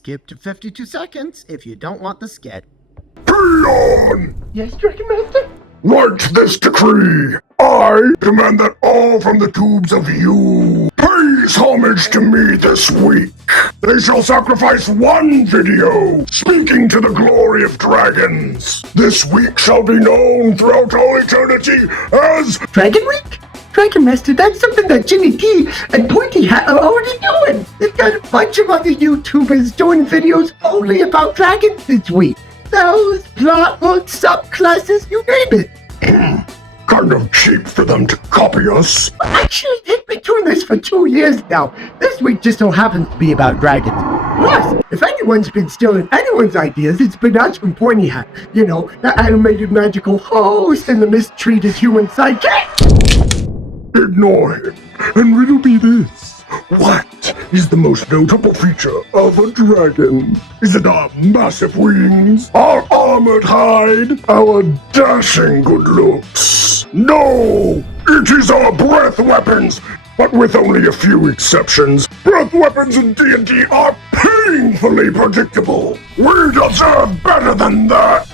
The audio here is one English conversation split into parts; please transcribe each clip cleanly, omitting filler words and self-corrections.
Skip to 52 seconds if you don't want the skit. Beyond! Yes, Dragon Master? Write this decree. I demand that all from the tubes of you pays homage to me this week. They shall sacrifice one video speaking to the glory of dragons. This week shall be known throughout all eternity as Dragon Week? Dragon Master, that's something that Ginny and Pointy Hat are already doing. They've got a bunch of other YouTubers doing videos only about dragons this week. Spells, plot hooks, subclasses, you name it. kind of cheap for them to copy us. Actually, they've been doing this for 2 years now. This week just so happens to be about dragons. Plus, if anyone's been stealing anyone's ideas, it's been us from Pointy Hat. You know, the animated magical host and the mistreated human sidekick. Ignore him, and riddle me this. What is the most notable feature of a dragon? Is it our massive wings, our armored hide, our dashing good looks? No! It is our breath weapons! But with only a few exceptions, breath weapons in D&D are painfully predictable. We deserve better than that!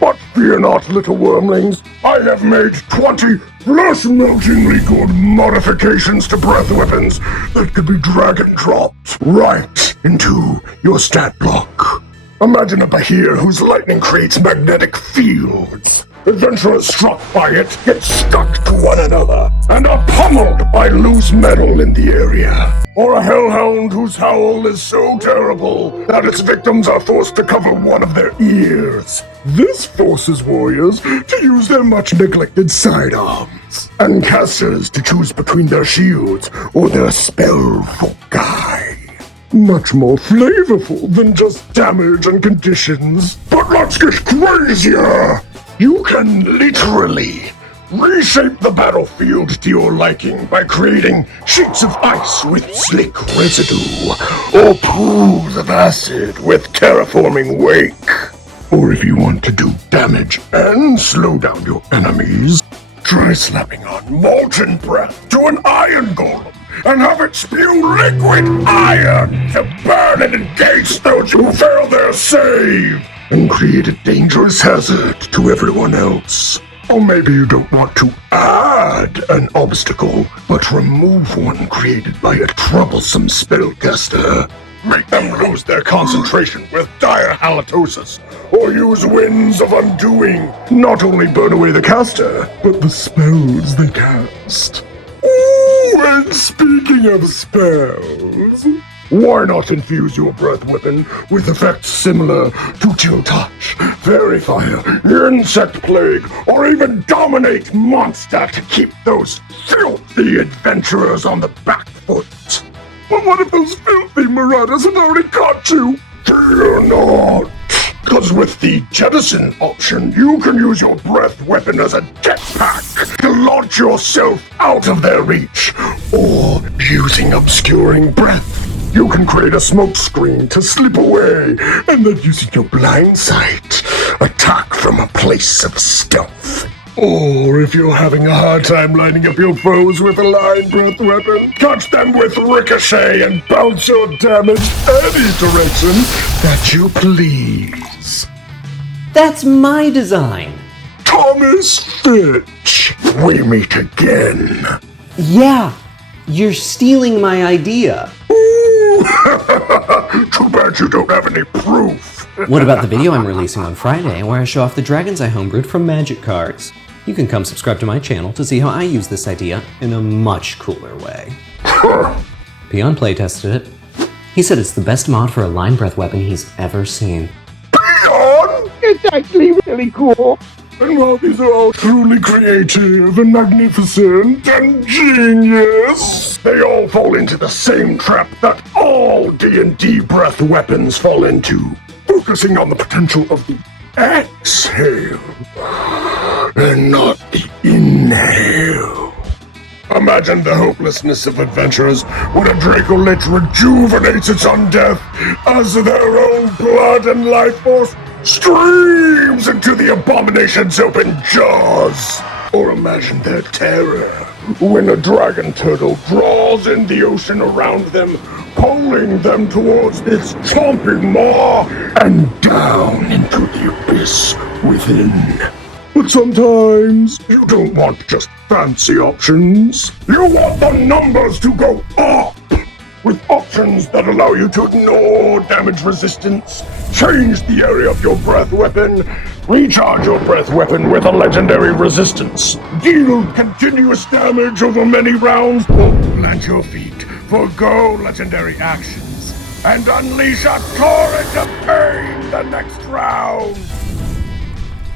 But fear not, little wormlings. I have made 20 flesh-meltingly good modifications to breath weapons that could be drag and dropped right into your stat block. Imagine a Bahir whose lightning creates magnetic fields. Adventurers struck by it get stuck to one another and are pummeled by loose metal in the area. Or a hellhound whose howl is so terrible that its victims are forced to cover one of their ears. This forces warriors to use their much-neglected sidearms, and casters to choose between their shields or their spell foci. Much more flavorful than just damage and conditions. But let's get crazier! You can literally reshape the battlefield to your liking by creating sheets of ice with slick residue, or pools of acid with terraforming wake. Or if you want to do damage and slow down your enemies, try slapping on Molten Breath to an iron golem and have it spew liquid iron to burn and engage those who fail their save, and create a dangerous hazard to everyone else. Or maybe you don't want to add an obstacle, but remove one created by a troublesome spellcaster. Make them lose their concentration with dire halitosis, or use winds of undoing. Not only burn away the caster, but the spells they cast. Ooh, and speaking of spells, why not infuse your breath weapon with effects similar to Chill Touch, Fairy Fire, Insect Plague, or even Dominate Monster to keep those filthy adventurers on the back foot? But what if those filthy marauders have already caught you? Fear not! Because with the Jettison option, you can use your breath weapon as a jetpack to launch yourself out of their reach. Or, using obscuring breath, you can create a smoke screen to slip away, and then using your blind sight, attack from a place of stealth. Or if you're having a hard time lining up your foes with a line breath weapon, catch them with Ricochet and bounce your damage any direction that you please. That's my design. Thomas Fitch, we meet again. Yeah, you're stealing my idea. Ooh, too bad you don't have any proof. What about the video I'm releasing on Friday where I show off the dragons I homebrewed from Magic cards? You can come subscribe to my channel to see how I use this idea in a much cooler way. Beyond playtested it. He said it's the best mod for a line breath weapon he's ever seen. Beyond? It's actually really cool. And while these are all truly creative and magnificent and genius, they all fall into the same trap that all D&D breath weapons fall into, focusing on the potential of the exhale and not the inhale. Imagine the hopelessness of adventurers when a Dracolich rejuvenates its undeath as their own blood and life force streams into the abomination's open jaws. Or imagine their terror when a dragon turtle draws in the ocean around them, pulling them towards its chomping maw and down into the abyss within. But sometimes you don't want just fancy options. You want the numbers to go up! With options that allow you to ignore damage resistance, change the area of your breath weapon, recharge your breath weapon with a legendary resistance, deal continuous damage over many rounds, or plant your feet, forgo legendary actions, and unleash a torrent of pain the next round.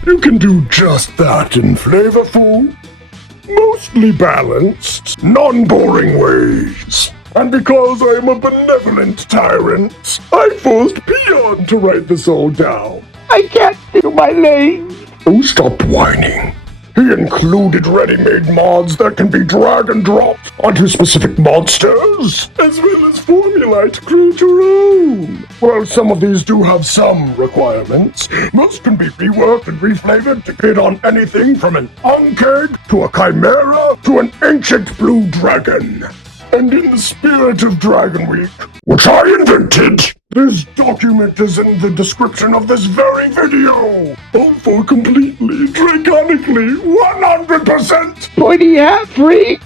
You can do just that in flavorful, mostly balanced, non-boring ways. And because I am a benevolent tyrant, I forced Beyond to write this all down. I can't feel my legs. Oh, stop whining. He included ready-made mods that can be drag and dropped onto specific monsters, as well as formulae to create your own. While some of these do have some requirements, most can be reworked and reflavored to fit on anything from an Ankeg to a Chimera to an ancient blue dragon. And in the spirit of Dragon Week, which I invented, this document is in the description of this very video. All for completely, draconically, 100% Pointy Hat free.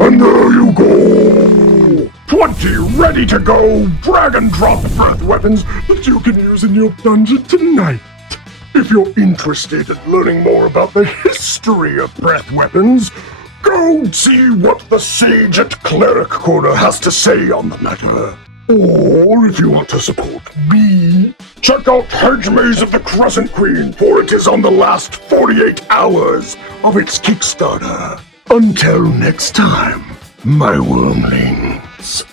And there you go! 20 ready-to-go Dragon Drop breath weapons that you can use in your dungeon tonight. If you're interested in learning more about the history of breath weapons, go see what the sage at Cleric Corner has to say on the matter. Or if you want to support me, check out Hedge Maze of the Crescent Queen, for it is on the last 48 hours of its Kickstarter. Until next time, my wormlings.